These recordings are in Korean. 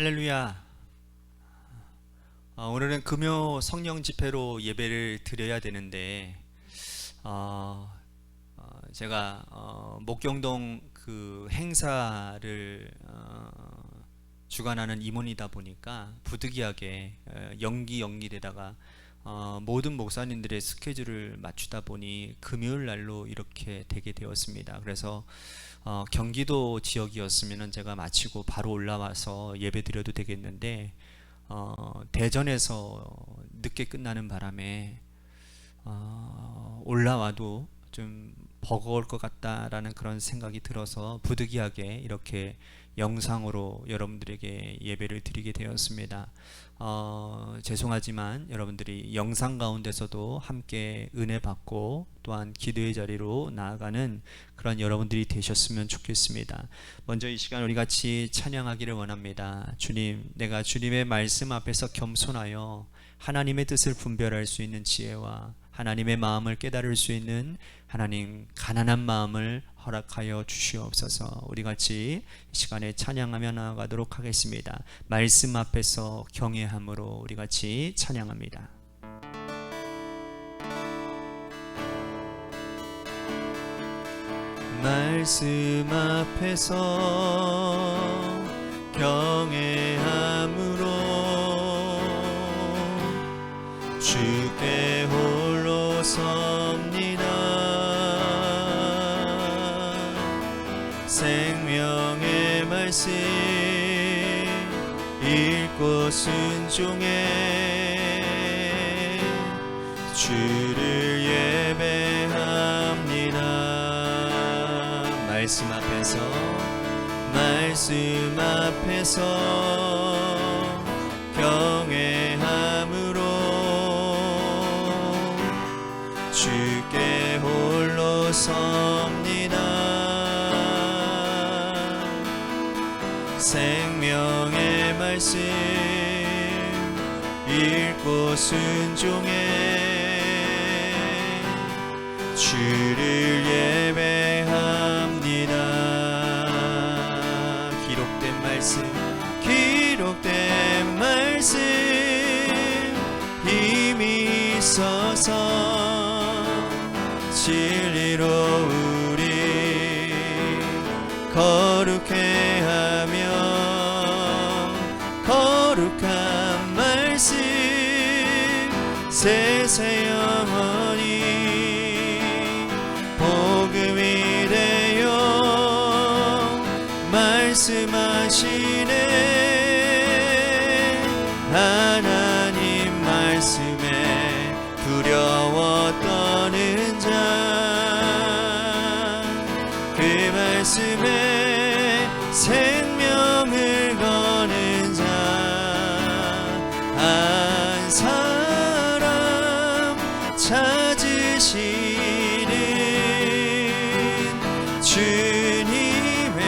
할렐루야. 오늘은 금요 성령 집회로 예배를 드려야 되는데 제가 목경동 그 행사를 주관하는 임원이다 보니까 부득이하게 연기되다가 모든 목사님들의 스케줄을 맞추다 보니 금요일 날로 이렇게 되게 되었습니다. 그래서 경기도 지역이었으면 제가 마치고 바로 올라와서 예배 드려도 되겠는데 대전에서 늦게 끝나는 바람에 올라와도 좀 버거울 것 같다라는 그런 생각이 들어서 부득이하게 이렇게 영상으로 여러분들에게 예배를 드리게 되었습니다. 죄송하지만 여러분들이 영상 가운데서도 함께 은혜 받고 또한 기도의 자리로 나아가는 그런 여러분들이 되셨으면 좋겠습니다. 먼저 이 시간 우리 같이 찬양하기를 원합니다. 주님, 내가 주님의 말씀 앞에서 겸손하여 하나님의 뜻을 분별할 수 있는 지혜와 하나님의 마음을 깨달을 수 있는 하나님 가난한 마음을 허락하여 주시옵소서. 우리 같이 이 시간에 찬양하며 나아가도록 하겠습니다. 말씀 앞에서 경외함으로 우리 같이 찬양합니다. 말씀 앞에서 경외함으로 주께 홀로 섭니다. 생명의 말씀 읽고 순종해 주를 예배합니다. 말씀 앞에서 경외함으로 주께 홀로 섭니다. 생명의 말씀 읽고 순종해 주를 예배합니다. 기록된 말씀 힘이 있어서 진리로 우리 거룩해 하며 거룩한 말씀 세세 영원히 복음이 되어 말씀하시네. 하나님 말씀에 두려워 떠는 자 그 말씀에 생명을 거는 자 한 사람 찾으시는 주님의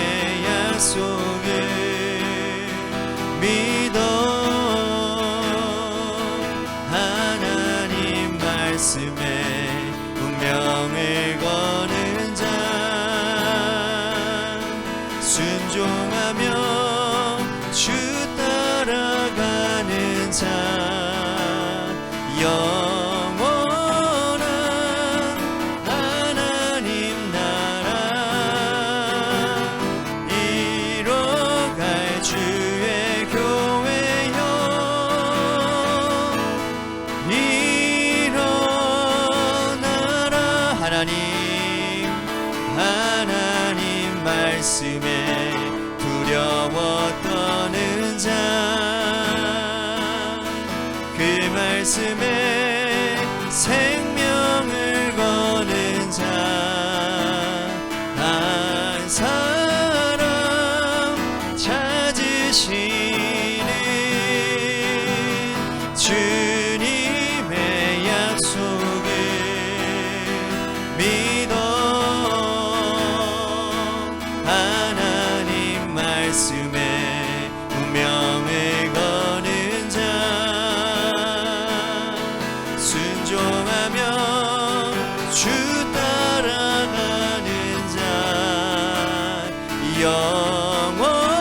약속을 믿어 하나님 말씀에 운명을 거는 자 순종하며 주 따라가는 자 영원한 하나님 나라 이뤄갈 주의 교회여 일어나라. 하나님 말씀에 두려워 떠는 자 그 말씀에 생명을 거는 자 한 사람 찾으시는 주님의 약속을 믿어 하나님 말씀에 운명을 거는 자 순종하며 주 따라가는 자 영원한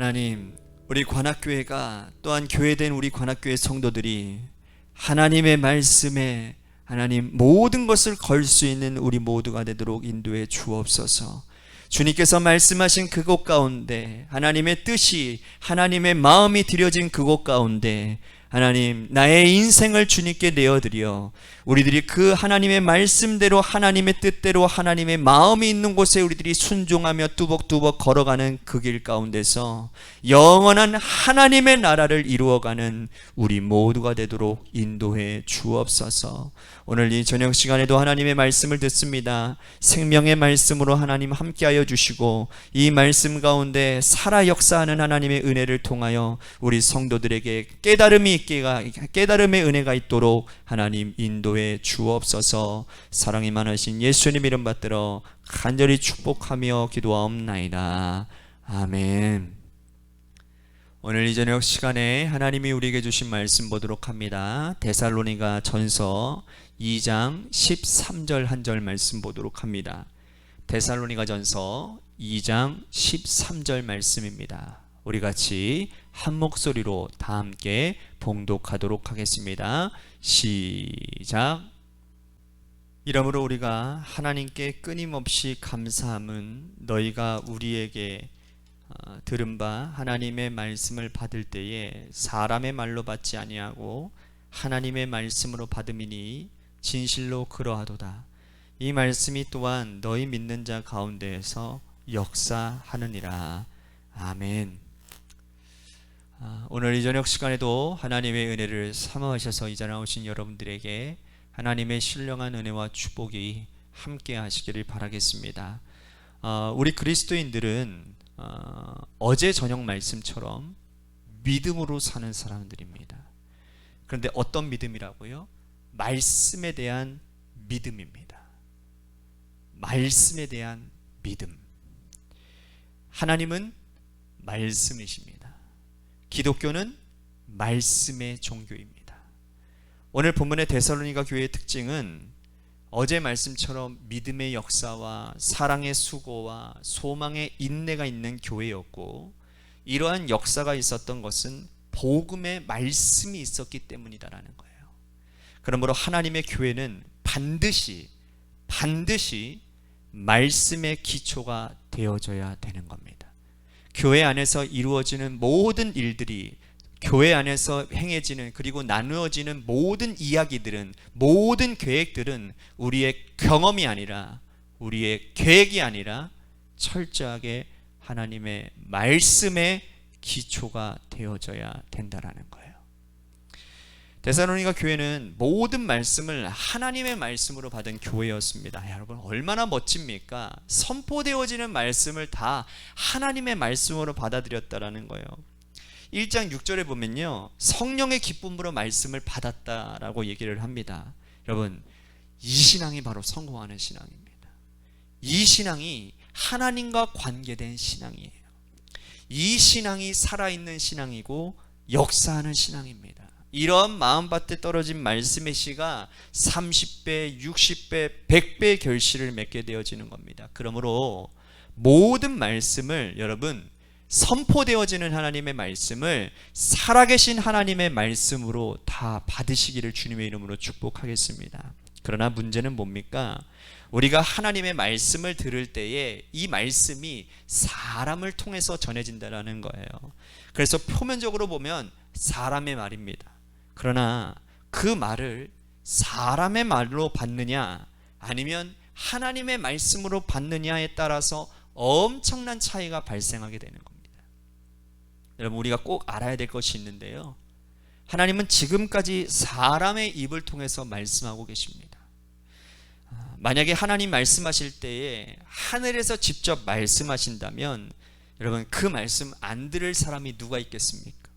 하나님, 우리 관악교회가 또한 교회된 우리 관악교회 성도들이 하나님의 말씀에 하나님 모든 것을 걸 수 있는 우리 모두가 되도록 인도해 주옵소서. 주님께서 말씀하신 그곳 가운데 하나님의 뜻이, 하나님의 마음이 드려진 그곳 가운데 하나님, 나의 인생을 주님께 내어드려 우리들이 그 하나님의 말씀대로, 하나님의 뜻대로, 하나님의 마음이 있는 곳에 우리들이 순종하며 뚜벅뚜벅 걸어가는 그 길 가운데서 영원한 하나님의 나라를 이루어가는 우리 모두가 되도록 인도해 주옵소서. 오늘 이 저녁 시간에도 하나님의 말씀을 듣습니다. 생명의 말씀으로 하나님 함께하여 주시고 이 말씀 가운데 살아 역사하는 하나님의 은혜를 통하여 우리 성도들에게 깨달음의 은혜가 있도록 하나님 인도해 주옵소서. 사랑이 많으신 예수님 이름 받들어 간절히 축복하며 기도하옵나이다. 아멘. 오늘 이 저녁 시간에 하나님이 우리에게 주신 말씀 보도록 합니다. 데살로니가 전서 2장 13절 한 절 말씀 보도록 합니다. 데살로니가 전서 2장 13절 말씀입니다. 우리 같이 한 목소리로 다 함께 봉독하도록 하겠습니다. 시작. 이러므로 우리가 하나님께 끊임없이 감사함은 너희가 우리에게 들은 바 하나님의 말씀을 받을 때에 사람의 말로 받지 아니하고 하나님의 말씀으로 받음이니 진실로 그러하도다. 이 말씀이 또한 너희 믿는 자 가운데에서 역사하느니라. 아멘. 오늘 이 저녁 시간에도 하나님의 은혜를 사모하셔서 이 자리에 나오신 여러분들에게 하나님의 신령한 은혜와 축복이 함께 하시기를 바라겠습니다. 우리 그리스도인들은 어제 저녁 말씀처럼 믿음으로 사는 사람들입니다. 그런데 어떤 믿음이라고요? 말씀에 대한 믿음입니다. 말씀에 대한 믿음. 하나님은 말씀이십니다. 기독교는 말씀의 종교입니다. 오늘 본문의 데살로니가 교회의 특징은 어제 말씀처럼 믿음의 역사와 사랑의 수고와 소망의 인내가 있는 교회였고, 이러한 역사가 있었던 것은 복음의 말씀이 있었기 때문이다라는 거예요. 그러므로 하나님의 교회는 반드시 말씀의 기초가 되어져야 되는 겁니다. 교회 안에서 이루어지는 모든 일들이, 교회 안에서 행해지는, 그리고 나누어지는 모든 이야기들은, 모든 계획들은 우리의 경험이 아니라, 우리의 계획이 아니라 철저하게 하나님의 말씀의 기초가 되어져야 된다라는 거예요. 데살로니가 교회는 모든 말씀을 하나님의 말씀으로 받은 교회였습니다. 여러분, 얼마나 멋집니까? 선포되어지는 말씀을 다 하나님의 말씀으로 받아들였다라는 거예요. 1장 6절에 보면요, 성령의 기쁨으로 말씀을 받았다라고 얘기를 합니다. 여러분, 이 신앙이 바로 성공하는 신앙입니다. 이 신앙이 하나님과 관계된 신앙이에요. 이 신앙이 살아있는 신앙이고 역사하는 신앙입니다. 이런 마음밭에 떨어진 말씀의 씨가 30배, 60배, 100배의 결실을 맺게 되어지는 겁니다. 그러므로 모든 말씀을, 여러분, 선포되어지는 하나님의 말씀을 살아계신 하나님의 말씀으로 다 받으시기를 주님의 이름으로 축복하겠습니다. 그러나 문제는 뭡니까? 우리가 하나님의 말씀을 들을 때에 이 말씀이 사람을 통해서 전해진다는 거예요. 그래서 표면적으로 보면 사람의 말입니다. 그러나 그 말을 사람의 말로 받느냐 아니면 하나님의 말씀으로 받느냐에 따라서 엄청난 차이가 발생하게 되는 겁니다. 여러분, 우리가 꼭 알아야 될 것이 있는데요, 하나님은 지금까지 사람의 입을 통해서 말씀하고 계십니다. 만약에 하나님 말씀하실 때에 하늘에서 직접 말씀하신다면 여러분, 그 말씀 안 들을 사람이 누가 있겠습니까?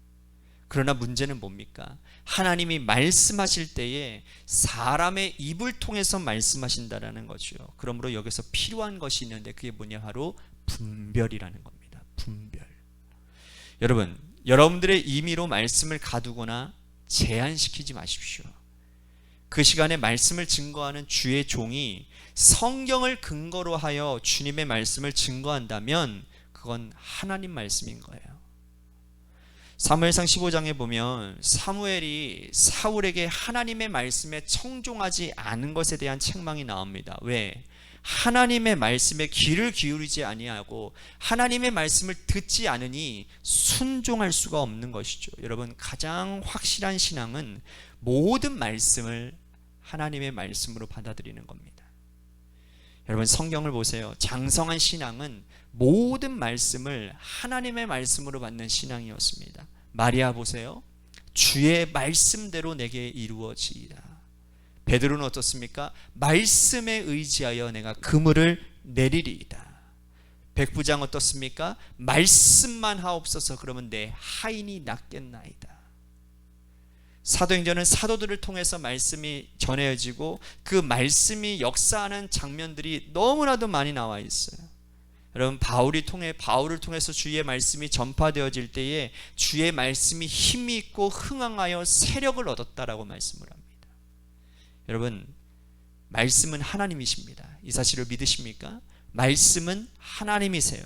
그러나 문제는 뭡니까? 하나님이 말씀하실 때에 사람의 입을 통해서 말씀하신다라는 거죠. 그러므로 여기서 필요한 것이 있는데 그게 뭐냐? 바로 분별이라는 겁니다. 분별. 여러분, 여러분들의 임의로 말씀을 가두거나 제한시키지 마십시오. 그 시간에 말씀을 증거하는 주의 종이 성경을 근거로 하여 주님의 말씀을 증거한다면 그건 하나님 말씀인 거예요. 사무엘상 15장에 보면 사무엘이 사울에게 하나님의 말씀에 청종하지 않은 것에 대한 책망이 나옵니다. 왜? 하나님의 말씀에 귀를 기울이지 아니하고 하나님의 말씀을 듣지 않으니 순종할 수가 없는 것이죠. 여러분, 가장 확실한 신앙은 모든 말씀을 하나님의 말씀으로 받아들이는 겁니다. 여러분, 성경을 보세요. 장성한 신앙은 모든 말씀을 하나님의 말씀으로 받는 신앙이었습니다. 마리아 보세요. 주의 말씀대로 내게 이루어지이다. 베드로는 어떻습니까? 말씀에 의지하여 내가 그물을 내리리이다. 백부장 어떻습니까? 말씀만 하옵소서, 그러면 내 하인이 낫겠나이다. 사도행전은 사도들을 통해서 말씀이 전해지고 그 말씀이 역사하는 장면들이 너무나도 많이 나와 있어요. 여러분, 바울을 통해서 주의 말씀이 전파되어질 때에 주의 말씀이 힘이 있고 흥황하여 세력을 얻었다라고 말씀을 합니다. 여러분, 말씀은 하나님이십니다. 이 사실을 믿으십니까? 말씀은 하나님이세요.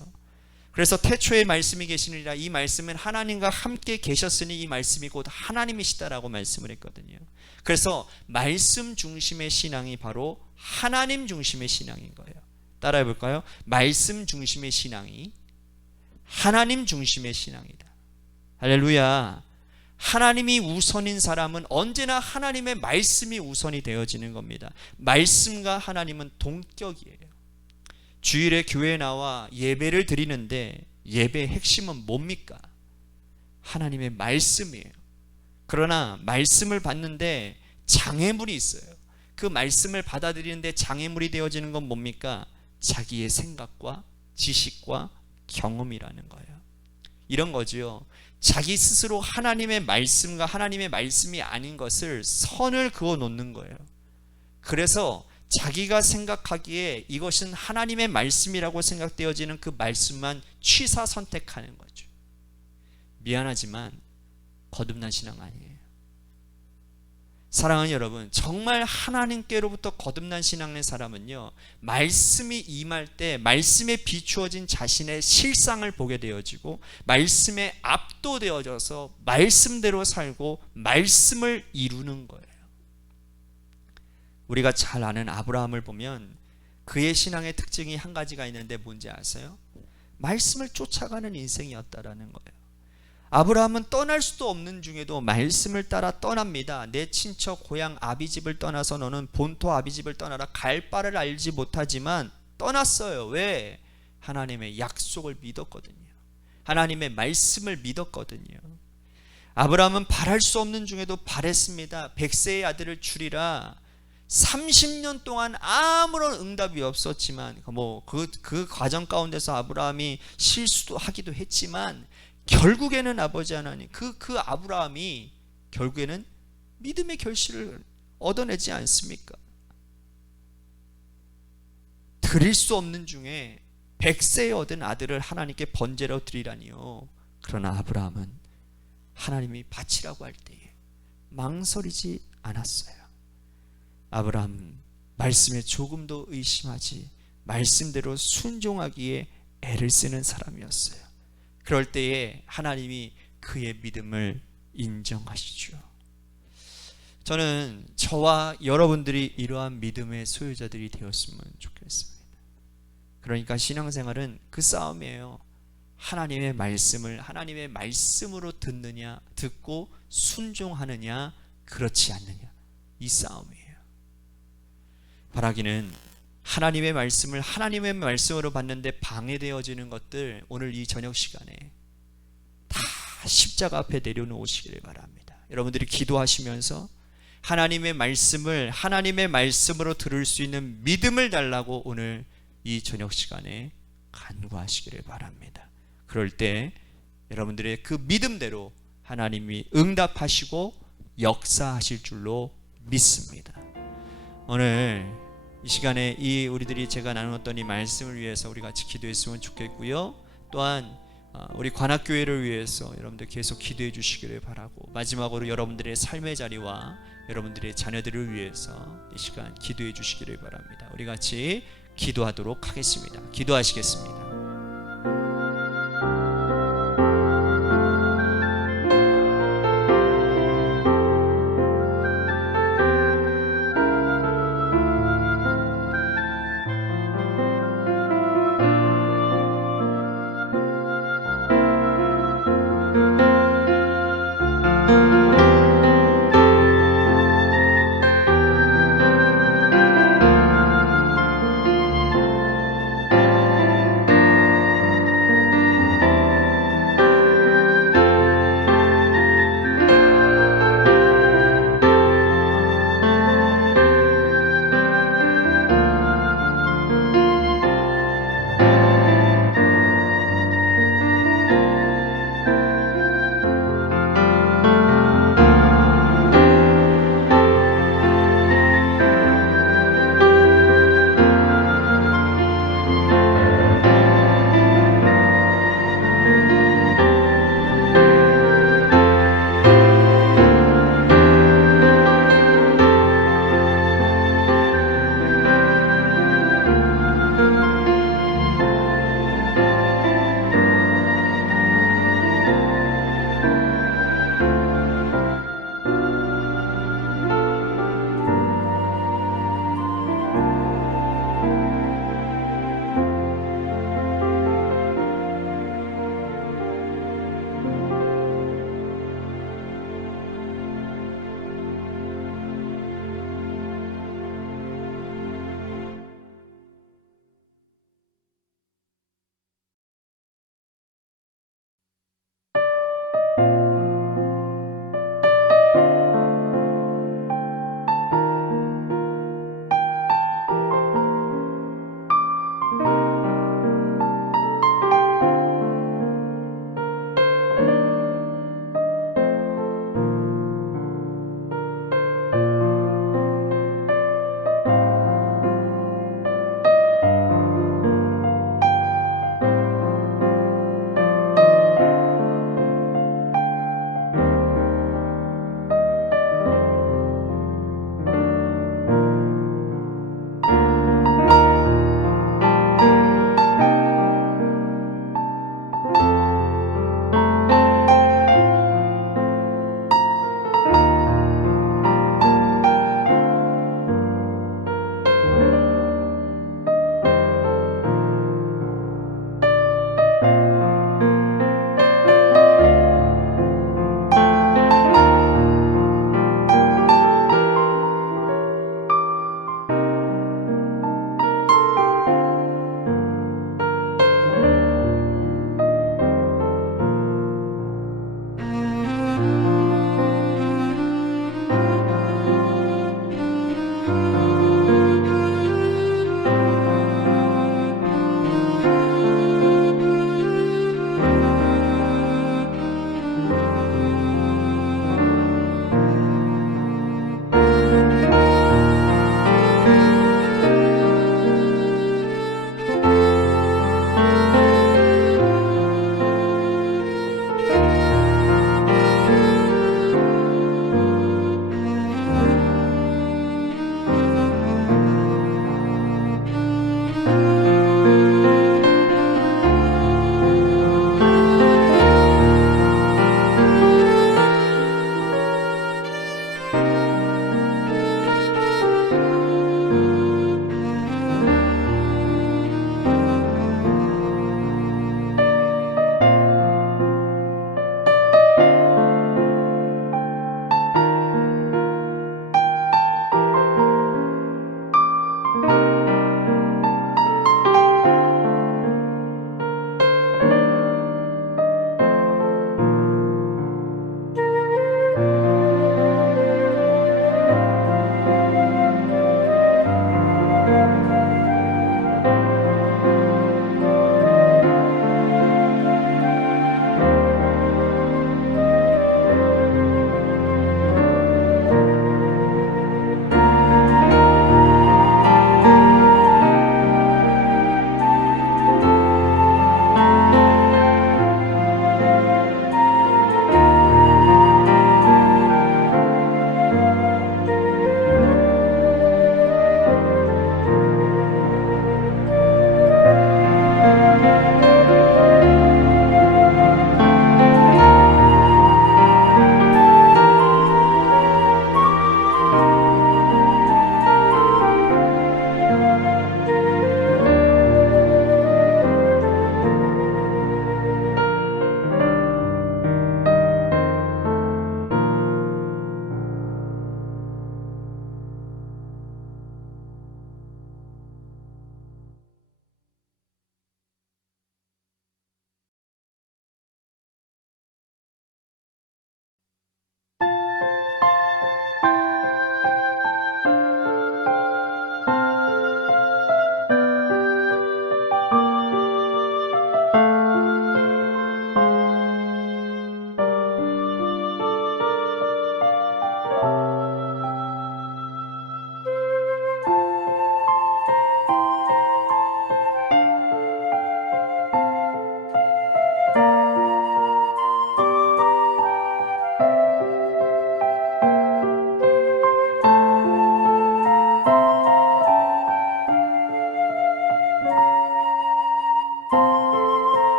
그래서 태초에 말씀이 계시느니라, 이 말씀은 하나님과 함께 계셨으니 이 말씀이 곧 하나님이시다라고 말씀을 했거든요. 그래서 말씀 중심의 신앙이 바로 하나님 중심의 신앙인 거예요. 따라해 볼까요? 말씀 중심의 신앙이 하나님 중심의 신앙이다. 할렐루야. 하나님이 우선인 사람은 언제나 하나님의 말씀이 우선이 되어지는 겁니다. 말씀과 하나님은 동격이에요. 주일에 교회에 나와 예배를 드리는데 예배의 핵심은 뭡니까? 하나님의 말씀이에요. 그러나 말씀을 받는데 장애물이 있어요. 그 말씀을 받아들이는데 장애물이 되어지는 건 뭡니까? 자기의 생각과 지식과 경험이라는 거예요. 이런 거지요. 자기 스스로 하나님의 말씀과 하나님의 말씀이 아닌 것을 선을 그어 놓는 거예요. 그래서 자기가 생각하기에 이것은 하나님의 말씀이라고 생각되어지는 그 말씀만 취사 선택하는 거죠. 미안하지만 거듭난 신앙 아니에요. 사랑하는 여러분, 정말 하나님께로부터 거듭난 신앙의 사람은요, 말씀이 임할 때 말씀에 비추어진 자신의 실상을 보게 되어지고 말씀에 압도되어져서 말씀대로 살고 말씀을 이루는 거예요. 우리가 잘 아는 아브라함을 보면 그의 신앙의 특징이 한 가지가 있는데 뭔지 아세요? 말씀을 쫓아가는 인생이었다라는 거예요. 아브라함은 떠날 수도 없는 중에도 말씀을 따라 떠납니다. 내 친척 고향 아비집을 떠나서 너는 본토 아비집을 떠나라. 갈 바를 알지 못하지만 떠났어요. 왜? 하나님의 약속을 믿었거든요. 하나님의 말씀을 믿었거든요. 아브라함은 바랄 수 없는 중에도 바랬습니다. 100세의 아들을 주리라. 30년 동안 아무런 응답이 없었지만 그 과정 가운데서 아브라함이 실수도 하기도 했지만 결국에는 아버지 하나님, 그 아브라함이 결국에는 믿음의 결실을 얻어내지 않습니까? 드릴 수 없는 중에 100세에 얻은 아들을 하나님께 번제로 드리라니요. 그러나 아브라함은 하나님이 바치라고 할 때에 망설이지 않았어요. 아브라함은 말씀에 조금도 의심하지 말씀대로 순종하기에 애를 쓰는 사람이었어요. 그럴 때에 하나님이 그의 믿음을 인정하시죠. 저는 저와 여러분들이 이러한 믿음의 소유자들이 되었으면 좋겠습니다. 그러니까 신앙생활은 그 싸움이에요. 하나님의 말씀을 하나님의 말씀으로 듣고 순종하느냐, 그렇지 않느냐, 이 싸움이에요. 바라기는 하나님의 말씀을 하나님의 말씀으로 받는데 방해되어지는 것들, 오늘 이 저녁 시간에 다 십자가 앞에 내려놓으시기를 바랍니다. 여러분들이 기도하시면서 하나님의 말씀을 하나님의 말씀으로 들을 수 있는 믿음을 달라고 오늘 이 저녁 시간에 간구하시기를 바랍니다. 그럴 때 여러분들의 그 믿음대로 하나님이 응답하시고 역사하실 줄로 믿습니다. 오늘 이 시간에 우리들이 제가 나누었던 이 말씀을 위해서 우리 같이 기도했으면 좋겠고요. 또한 우리 관악교회를 위해서 여러분들 계속 기도해 주시기를 바라고, 마지막으로 여러분들의 삶의 자리와 여러분들의 자녀들을 위해서 이 시간 기도해 주시기를 바랍니다. 우리 같이 기도하도록 하겠습니다. 기도하시겠습니다.